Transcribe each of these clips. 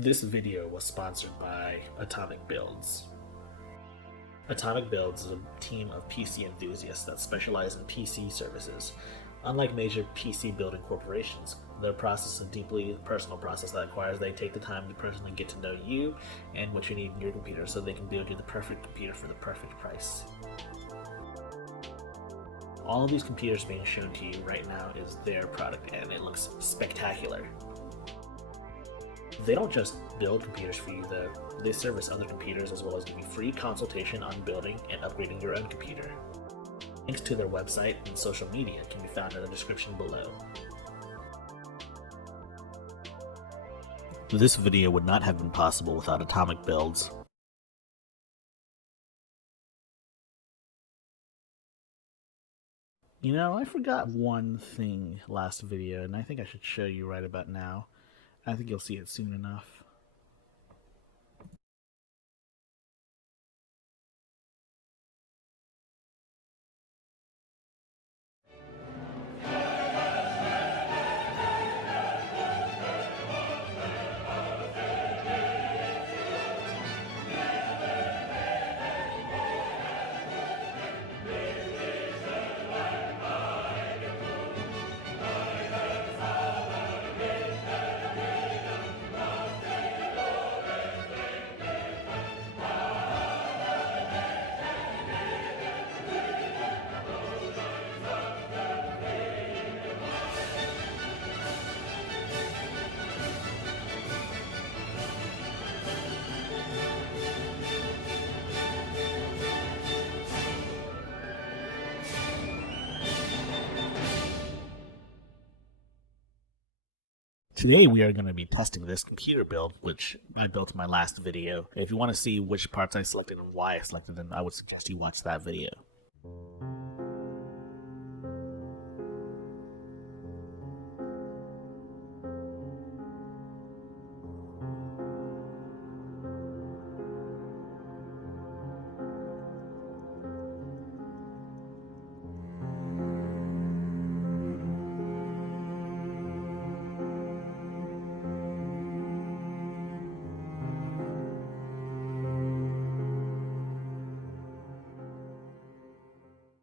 This video was sponsored by Atomic Builds. Atomic Builds is a team of PC enthusiasts that specialize in PC services. Unlike major PC building corporations, their process is a deeply personal process that requires they take the time to personally get to know you and what you need in your computer so they can build you the perfect computer for the perfect price. All of these computers being shown to you right now is their product, and it looks spectacular. They don't just build computers for you though, they service other computers as well as give you free consultation on building and upgrading your own computer. Links to their website and social media can be found in the description below. This video would not have been possible without Atomic Builds. You know, I forgot one thing last video, and I think I should show you right about now. I think you'll see it soon enough. Today we are going to be testing this computer build, which I built in my last video. If you want to see which parts I selected and why I selected them, I would suggest you watch that video.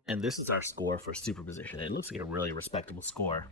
And this is our score for superposition. It looks like a really respectable score.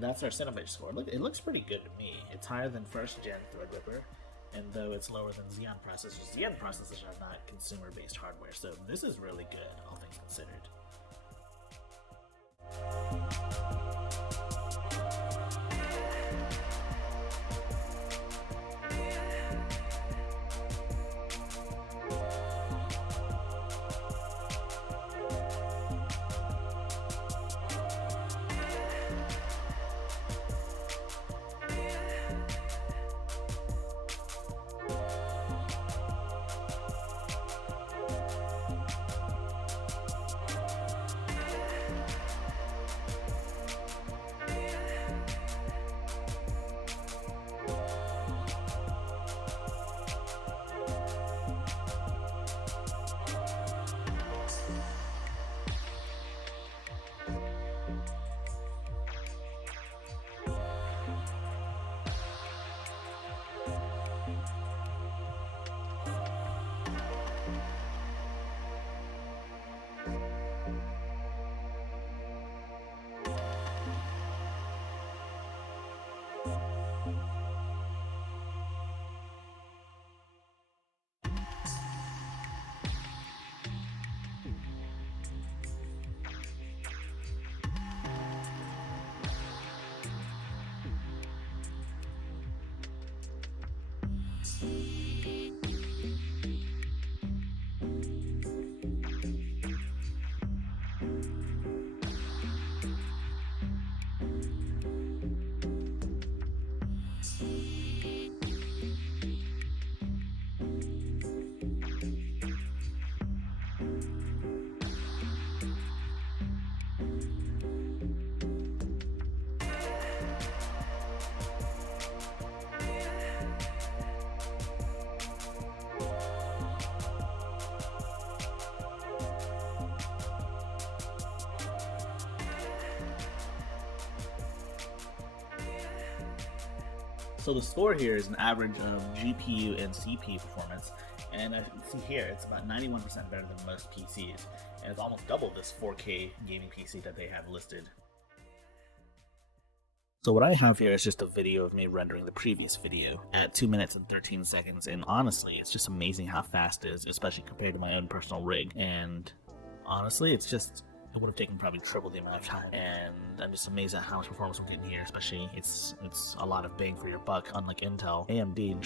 That's our Cinebench score. Look, it looks pretty good to me. It's higher than first gen Threadripper, and though it's lower than Xeon processors are not consumer-based hardware, so this is really good, all things considered. So the score here is an average of GPU and CPU performance, and as you can see here, it's about 91% better than most PCs, and it's almost double this 4K gaming PC that they have listed. So what I have here is just a video of me rendering the previous video at 2 minutes and 13 seconds, and honestly, it's just amazing how fast it is, especially compared to my own personal rig, and honestly, it would have taken probably triple the amount of time, and I'm just amazed at how much performance we're getting here. Especially, it's a lot of bang for your buck. Unlike Intel, AMD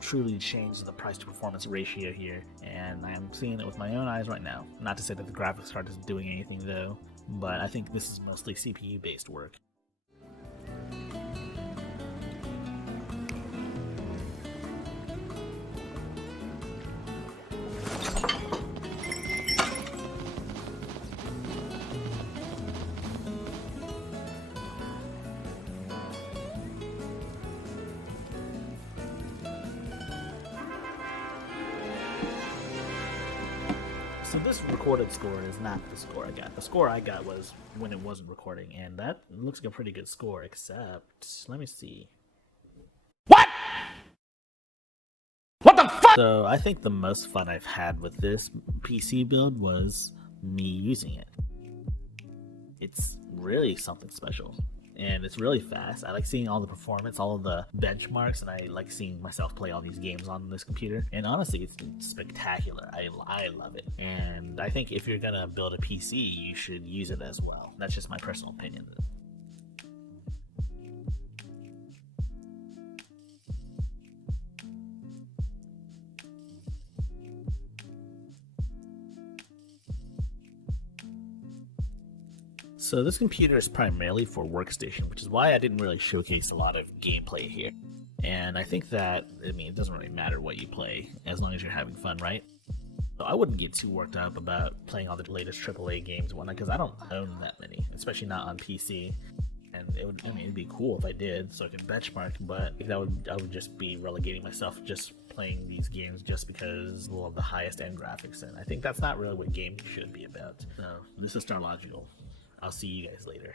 truly changed the price to performance ratio here, and I'm seeing it with my own eyes right now. Not to say that the graphics card isn't doing anything though, but I think this is mostly CPU based work. So this recorded score is not the score I got. The score I got was when it wasn't recording, and that looks like a pretty good score, except, let me see. What the fuck? So I think the most fun I've had with this PC build was me using it. It's really something special, and it's really fast. I like seeing all the performance, all of the benchmarks, and I like seeing myself play all these games on this computer. And honestly, it's spectacular. I love it. And I think if you're gonna build a PC, you should use it as well. That's just my personal opinion. So this computer is primarily for workstation, which is why I didn't really showcase a lot of gameplay here. And I think that, it doesn't really matter what you play, as long as you're having fun, right? So I wouldn't get too worked up about playing all the latest AAA games and whatnot, because I don't own that many, especially not on PC. And it'd be cool if I did, so I could benchmark, but I would just be relegating myself just playing these games just because of the highest end graphics, and I think that's not really what gaming should be about. So this is Star Logical. I'll see you guys later.